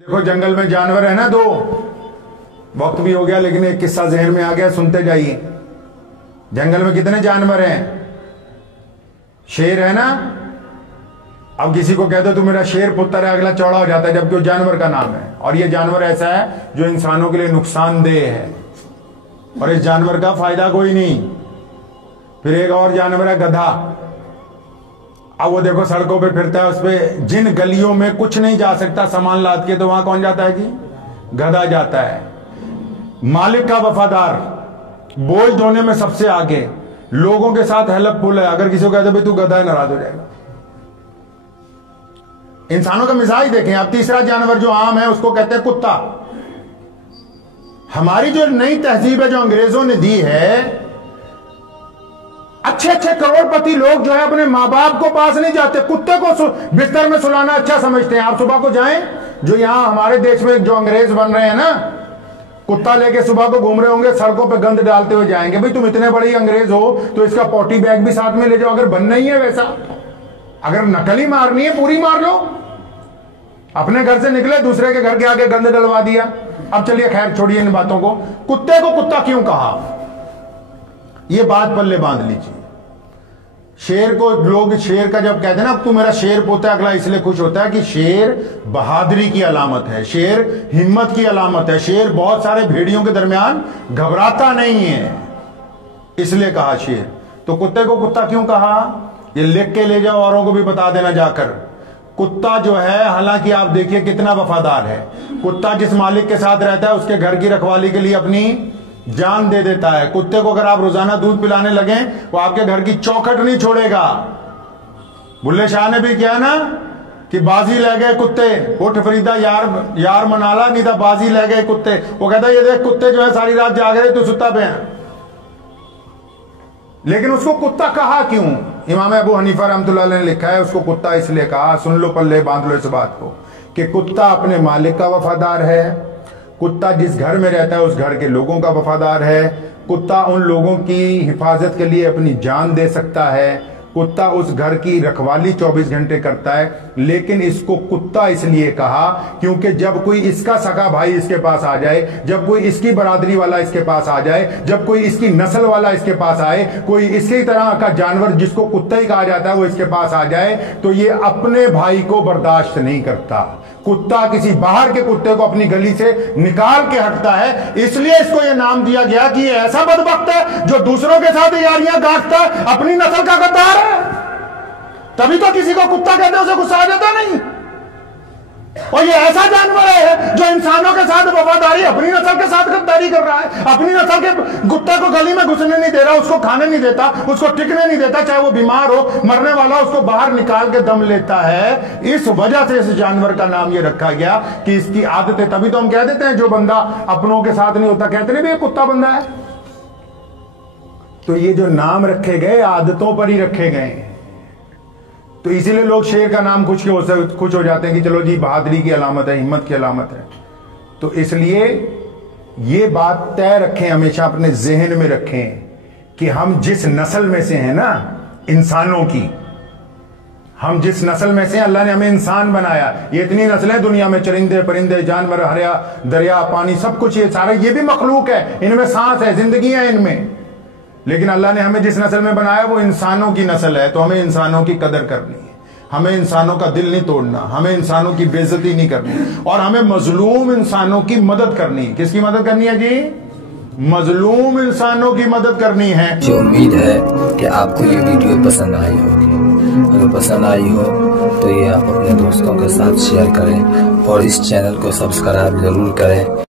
देखो जंगल में जानवर है ना, दो वक्त भी हो गया लेकिन एक किस्सा जहन में आ गया, सुनते जाइए। जंगल में कितने जानवर हैं? शेर है ना। अब किसी को कहते तू मेरा शेर पुत्र है, अगला चौड़ा हो जाता है, जबकि वो जानवर का नाम है। और ये जानवर ऐसा है जो इंसानों के लिए नुकसानदेह है और इस जानवर का फायदा कोई नहीं। फिर एक और जानवर है गधा। अब वो देखो सड़कों पे फिरता है, उस पे जिन गलियों में कुछ नहीं जा सकता सामान लाद के, तो वहां कौन जाता है जी? गधा जाता है। मालिक का वफादार, बोझ ढोने में सबसे आगे, लोगों के साथ हेल्पफुल है। अगर किसी को कहते भाई तू गधा है, नाराज हो जाएगा। इंसानों का मिजाज देखें। अब तीसरा जानवर जो आम है उसको कहते हैं कुत्ता। हमारी जो नई तहजीब है जो अंग्रेजों ने दी है, अच्छे अच्छे करोड़पति लोग जो है अपने माँ बाप को पास नहीं जाते, कुत्ते को बिस्तर में सुलाना अच्छा समझते हैं। आप सुबह को जाएं, जो यहां हमारे देश में जो अंग्रेज बन रहे हैं ना, कुत्ता लेके सुबह को घूम रहे होंगे, सड़कों पे गंद डालते हुए जाएंगे। भाई तुम इतने बड़े अंग्रेज हो तो इसका पॉटी बैग भी साथ में ले जाओ। अगर बनना ही है वैसा, अगर नकली मारनी है पूरी मार लो। अपने घर से निकले, दूसरे के घर के आगे गंद डलवा दिया। अब चलिए खैर छोड़िए इन बातों को। कुत्ते को कुत्ता क्यों कहा, यह बात पल्ले बांध लीजिए। शेर को लोग शेर का जब कहते हैं ना तू मेरा शेर पोता, अगला इसलिए खुश होता है कि शेर बहादुरी की अलामत है, शेर हिम्मत की अलामत है, शेर बहुत सारे भेड़ियों के दरमियान घबराता नहीं है, इसलिए कहा शेर। तो कुत्ते को कुत्ता क्यों कहा, ये लिख के ले जाओ, औरों को भी बता देना जाकर। कुत्ता जो है, हालांकि आप देखिए कितना वफादार है। कुत्ता जिस मालिक के साथ रहता है उसके घर की रखवाली के लिए अपनी जान दे देता है। कुत्ते को अगर आप रोजाना दूध पिलाने लगे, वो आपके घर की चौखट नहीं छोड़ेगा। बुल्ले शाह ने भी किया ना कि बाजी ले गए कुत्ते, उठ फरीदा यार यार मनाला, नहीं था बाजी ले गए कुत्ते। वो कहता ये देख कुत्ते जो है सारी रात जाग रहे, तो सुता पे हैं। लेकिन उसको कुत्ता कहा क्यों? इमाम अबू हनीफा रहमतुल्लाह अलैह ने लिखा है उसको कुत्ता इसलिए कहा, सुन लो पल्ले बांध लो इस बात को, कि कुत्ता अपने मालिक का वफादार है, कुत्ता जिस घर में रहता है उस घर के लोगों का वफादार है, कुत्ता उन लोगों की हिफाजत के लिए अपनी जान दे सकता है, कुत्ता उस घर की रखवाली 24 घंटे करता है। लेकिन इसको कुत्ता इसलिए कहा क्योंकि जब कोई इसका सगा भाई इसके पास आ जाए, जब कोई इसकी बरादरी वाला इसके पास आ जाए, जब कोई इसकी नस्ल वाला इसके पास आए, कोई इसी तरह का जानवर जिसको कुत्ता ही कहा जाता है वो इसके पास आ जाए, तो ये अपने भाई को बर्दाश्त नहीं करता। कुत्ता किसी बाहर के कुत्ते को अपनी गली से निकाल के हटता है, इसलिए इसको यह नाम दिया गया कि ये ऐसा बदबख्त है जो दूसरों के साथ यारियां गांठता है, अपनी नस्ल का गद्दार है। तभी तो किसी को कुत्ता कहते हैं, उसे गुस्सा आ जाता नहीं। और ये ऐसा जानवर है जो इंसानों के साथ वफादारी, अपनी नस्ल के साथ गद्दारी कर रहा है। अपनी नस्ल के कुत्ते को गली में घुसने नहीं दे रहा, उसको खाने नहीं देता, उसको टिकने नहीं देता, चाहे वो बीमार हो, मरने वाला, उसको बाहर निकाल के दम लेता है। इस वजह से इस जानवर का नाम ये रखा गया कि इसकी आदतें, तभी तो हम कह देते हैं जो बंदा अपनों के साथ नहीं होता कहते नहीं भी ये कुत्ता बंदा है। तो ये जो नाम रखे गए आदतों पर ही रखे गए, तो इसीलिए लोग शेर का नाम खुश हो जाते हैं कि चलो जी बहादुरी की अलामत है, हिम्मत की अलामत है। तो इसलिए ये बात तय रखें, हमेशा अपने जहन में रखें कि हम जिस नस्ल में से हैं ना, इंसानों की, हम जिस नस्ल में से, अल्लाह ने हमें इंसान बनाया। ये इतनी नस्लें दुनिया में, चरिंदे परिंदे जानवर, हरिया दरिया पानी सब कुछ, ये सारा ये भी मखलूक है, इनमें सांस है, जिंदगी है इनमें। लेकिन अल्लाह ने हमें जिस नस्ल में बनाया वो इंसानों की नस्ल है। तो हमें इंसानों की कदर करनी है, हमें इंसानों का दिल नहीं तोड़ना, हमें इंसानों की बेइज्जती नहीं करनी, और हमें मजलूम इंसानों की मदद करनी है। किसकी मदद करनी है जी? मजलूम इंसानों की मदद करनी है। जो उम्मीद है कि आपको ये वीडियो पसंद आई होगी। अगर पसंद आई हो तो ये आप अपने दोस्तों के साथ शेयर करें और इस चैनल को सब्सक्राइब जरूर करें।